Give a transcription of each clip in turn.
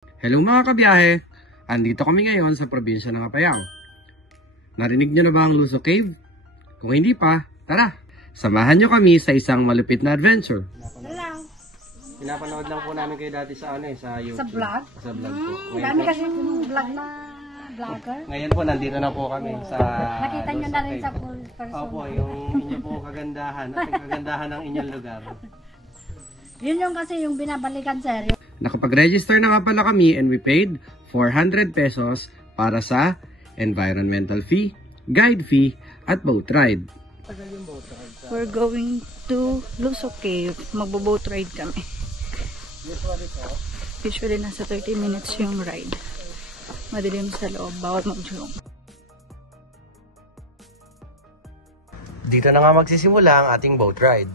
Hello mga kabiyahe! Andito kami ngayon sa probinsya ng Apayao. Narinig nyo na ba ang Luso Cave? Kung hindi pa, tara! Samahan nyo kami sa isang malupit na adventure. Hello. Pinapanood lang po namin kayo dati sa sa YouTube. Sa vlog? Sa vlog po. Dami kasi vlog na vlogger. Ngayon po, nandito na po kami sa Nakita nyo na rin Cave. sa full person. Opo, yung inyo po kagandahan at yung kagandahan ng inyong lugar. Yun yung kasi yung binabalikan sir. Nakapag-register na nga pala kami and we paid 400 pesos para sa environmental fee, guide fee, at boat ride. We're going to Luso Cave. Magbo-boat ride kami. Usually nasa 30 minutes yung ride. Madilim sa loob, bawat mag-jump. Dito na nga magsisimula ang ating boat ride.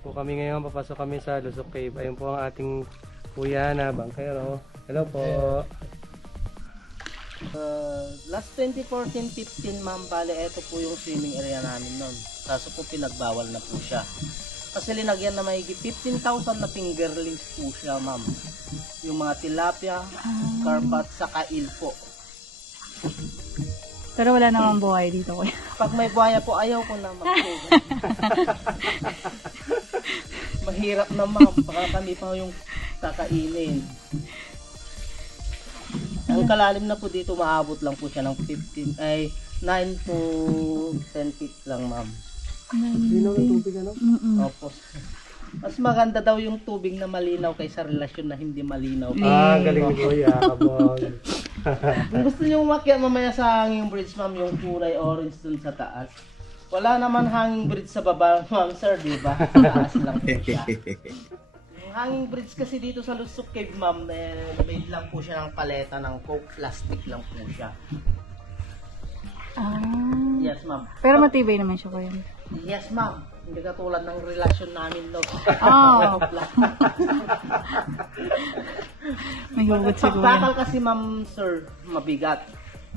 Po kami ngayon, papasok kami sa Luso Cave. Ayun po ang ating kuya na bangkero. Hello po. Last 2014-15 ma'am, bale ito po yung swimming area namin nun. Kaso po pinagbawal na po siya. Kasi linagyan na maigi 15,000 na fingerlings po siya ma'am. Yung mga tilapia, carpat, saka eel po. Pero wala namang buhay dito, kuya. Pag may buhaya po, ayaw ko na ma'am. Mahirap na ma'am, baka kami pa yung kakainin. Ang kalalim na po dito, maabot lang po siya ng 9 to 10 feet lang ma'am. Linaw ng tubig ano? Opo. Mas maganda daw yung tubig na malinaw kaysa relasyon na hindi malinaw. Galing ni kuya, kabog. Kung gusto nyo umakyat mamaya sa hanging bridge ma'am, yung kulay orange dun sa taas. Wala naman hanging bridge sa baba ma'am sir, di ba? Taas lang po siya. Yung hanging bridge kasi dito sa Luso Cave ma'am, made lang po siya ng paleta ng coke, plastic lang po siya. Yes ma'am. Pero matibay naman siya, kuya. Yes ma'am. Hindi katulad ng relasyon namin no. Oh. May hugot si kuya. Bakal kasi ma'am sir, mabigat.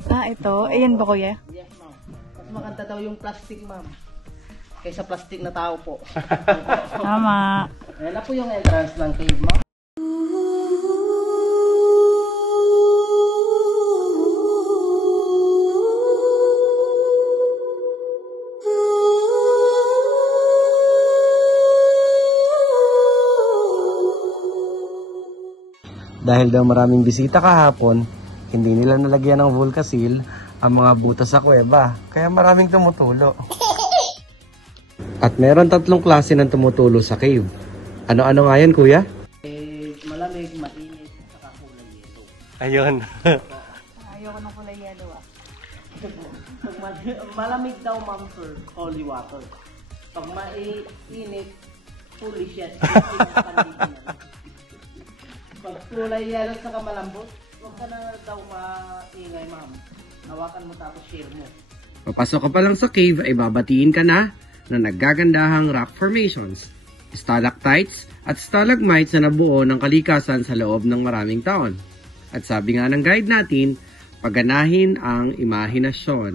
Ito. Ayan ba, kuya? Yes ma'am. Mas maganda daw yung plastic ma'am. Kaysa plastic na tao po. Tama. Ayan na po yung entrance ng cave ma'am. Dahil daw maraming bisita kahapon, hindi nila nalagyan ng Volcasil ang mga butas sa kuweba, kaya maraming tumutulo. At meron 3 klase ng tumutulo sa cave. Ano-ano nga yan, kuya? Malamig, mainit, saka kulay yellow. Ayun. Ayoko ng kulay yellow, Malamig daw ma'am sir, holy water. Pag mainit, foolish yan. Pag kulay yellow saka malambot, huwag ka na daw maingay ma'am. Hawakan mo tapos share mo. Papasok ka pa lang sa cave ay babatiin ka na naggagandahang rock formations, stalactites at stalagmites na nabuo ng kalikasan sa loob ng maraming taon. At sabi nga ng guide natin, paganahin ang imahinasyon.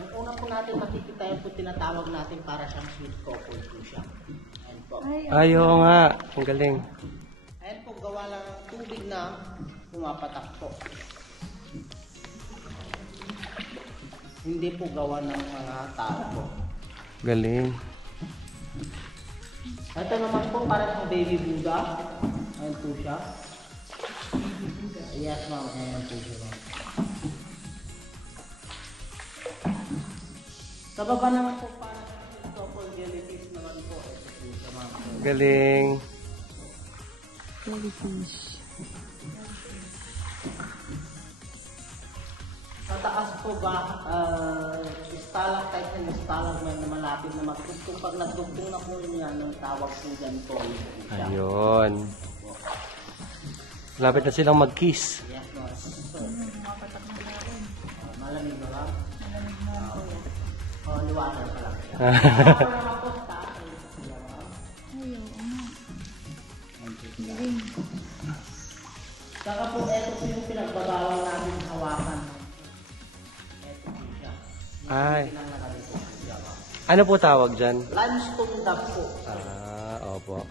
Ang una po natin makikita yung po tinatawag natin para siyang sweet cocoa po siya. Ayan po. Ayaw nga, ang galing. Ayan po, gawa lang ng tubig na pumapatak po. Hindi po gawa ng mga tao po. Galing. Ito naman po para sa baby Buddha. Ayan po siya. Yes ma'am, ayan po siya ma'am. Sa baba naman po para sa couple jellyfish naman po. Ito po siya ma'am. Galing. Jellyfish. Sa taas po ba, stalactite and stalagmite na malapit na magdugtong. Pag nagdugtong na po niya, ng tawag po dyan po. Ayun. Lapit na silang mag-kiss. Yes ma'am. Malamig ba lang? Malamig na po. Holy water pa lang. Saka po, ito po yung pinagbabawal namin hawakan. Ito po siya. Ay. Ano po tawag dyan? Limestone dam po. Opo.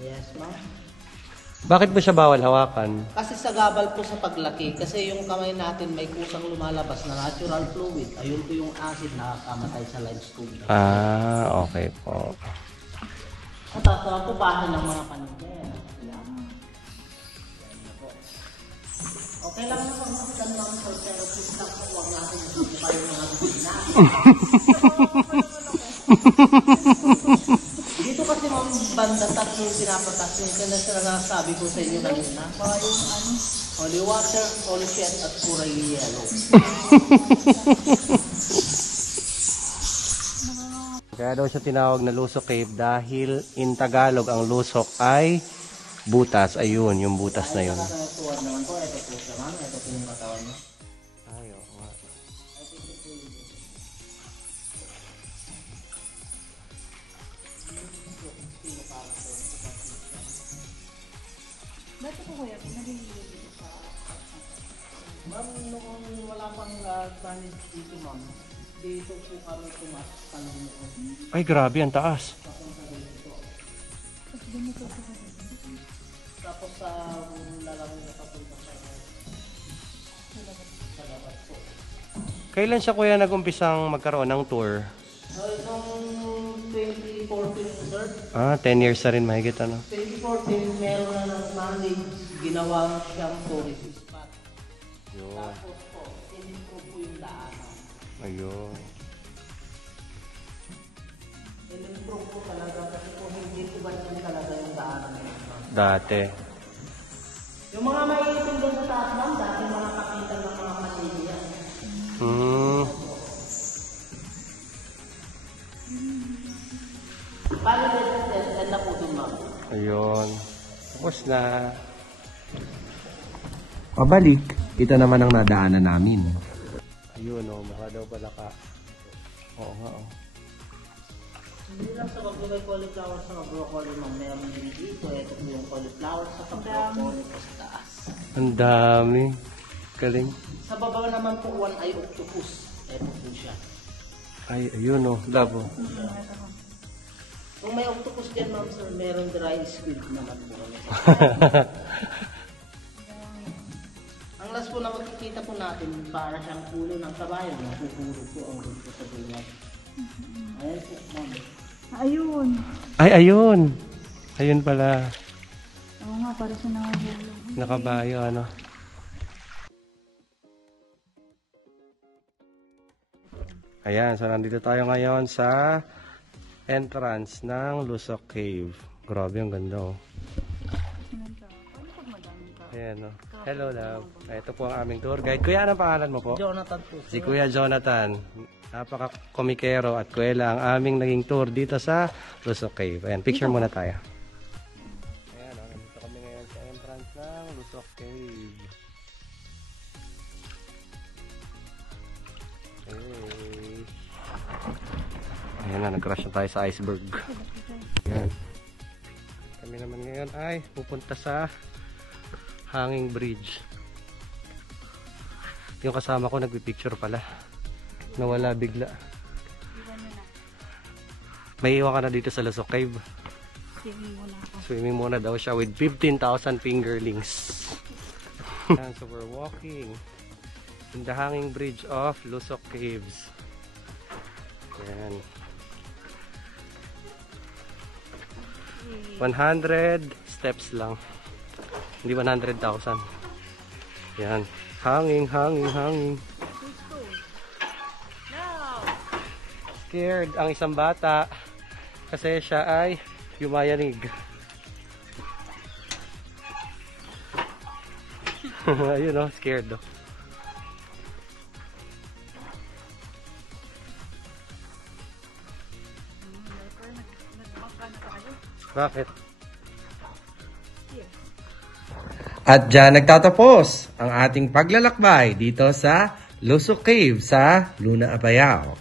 Yes, ma'am. Bakit po siya bawal hawakan? Kasi sagabal po sa paglaki. Kasi yung kamay natin may kusang lumalabas na natural fluid. Ayun po yung acid na nakakamatay sa limestone dam. Okay po. At ito po bahay ng mga kanina. Okay lang naman kasi mga sir, pero please lang po huwag natin pa yung mga na. Dito kasi mga banda tatlo yung pinapatas yung sinasabi ko sa inyo kanina. Yung holy water, holy shit, at kuray yellow. Kaya daw siya tinawag na Lusok Cave dahil in Tagalog ang lusok ay butas. Ayun, yung butas na yun. Tuwan naman po, ito po siya ma'am, ito po yung katawan niya. Ayaw nga. Dati po kuya, nalililig sa... Ma'am, noong wala pang manage dito ma'am, dito po kami tumatalong noon. Ay, grabe, ang taas. Tapos sa lalawin na papunta sa labas po. Kailan siya kuya nag-umpisang magkaroon ng tour? Noong 2014 sir, 10 years na rin mahigit ano. 2014 meron na ng manage ginawa siyang tourist spot. Ayun. Tapos po, in-improve po yung daanan. Ayun. In-improve po talaga kasi po hindi po ba talaga yung daanan. Dati. Yung mga maiitin doon sa taas ma'am, dati mga kapitan ng mga kanina. Bali, dead na po dun ma'am. Ayun. Tapos na. Pabalik, ito naman ang nadaanan namin. Ayun mukha daw pala ka. Oo nga Hindi lang sa magbibay cauliflower sa broccoli ma'am, meron din dito. Ito po yung cauliflower sa broccoli po sa taas. Ang dami. Galing. Sa baba naman po, one eye octopus. Ito po siya. Ay, ayun labo. Kung may octopus dyan ma'am sir, meron dry squid naman po. Ang last po na makikita po natin, para siyang pulo ng kabayo. Napuhulog po ang gusto sa bunyag. Ayan po ma'am. Ayun. Ay, ayun. Ayun pala. Oo nga, para sa nakahulog. Nakabayo, ano. Ayan, so nandito tayo ngayon sa entrance ng Lusok Cave. Grabe, ang ganda, Ayan, Hello, love. Ito po ang aming tour guide. Kuya, anong pangalan mo po? Jonathan po. Si Kuya Jonathan. Napaka-komikero at kuwela ang aming naging tour dito sa Lusok Cave. Ayan, picture muna tayo. Ayan, nandito kami ngayon sa entrance ng Lusok Cave. Ayan na, nag-crash na tayo sa iceberg. Ayan. Kami naman ngayon ay pupunta sa Hanging Bridge. Yung kasama ko nagpipicture pala. Nawala bigla. May iwan ka na dito sa Lusok Cave. Swimming muna ako. Swimming muna daw siya with 15,000 fingerlings. And so we're walking in the Hanging Bridge of Lusok Caves. Ayan. 100 steps lang. Hindi 100,000. Yan. Hanging. Scared ang isang bata kasi siya ay yumayanig. Ayun scared Bakit? At dyan nagtatapos ang ating paglalakbay dito sa Lusok Cave sa Luna, Apayao.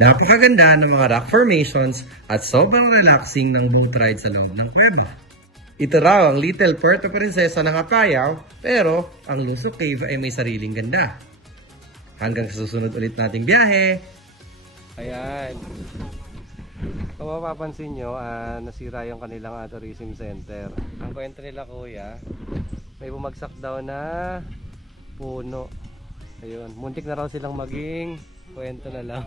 Napakaganda ng mga rock formations at sobrang relaxing ng boat ride sa loob ng kuweba. Ito raw ang Little Puerto Princesa ng Apayao, pero ang Lusok Cave ay may sariling ganda. Hanggang sa susunod ulit nating biyahe, Ayan. Kung mapapansin nyo, nasira yung kanilang tourism center. Ang kwento nila kuya, may bumagsak daw na puno. Ayun, muntik na raw silang maging kwento na lang.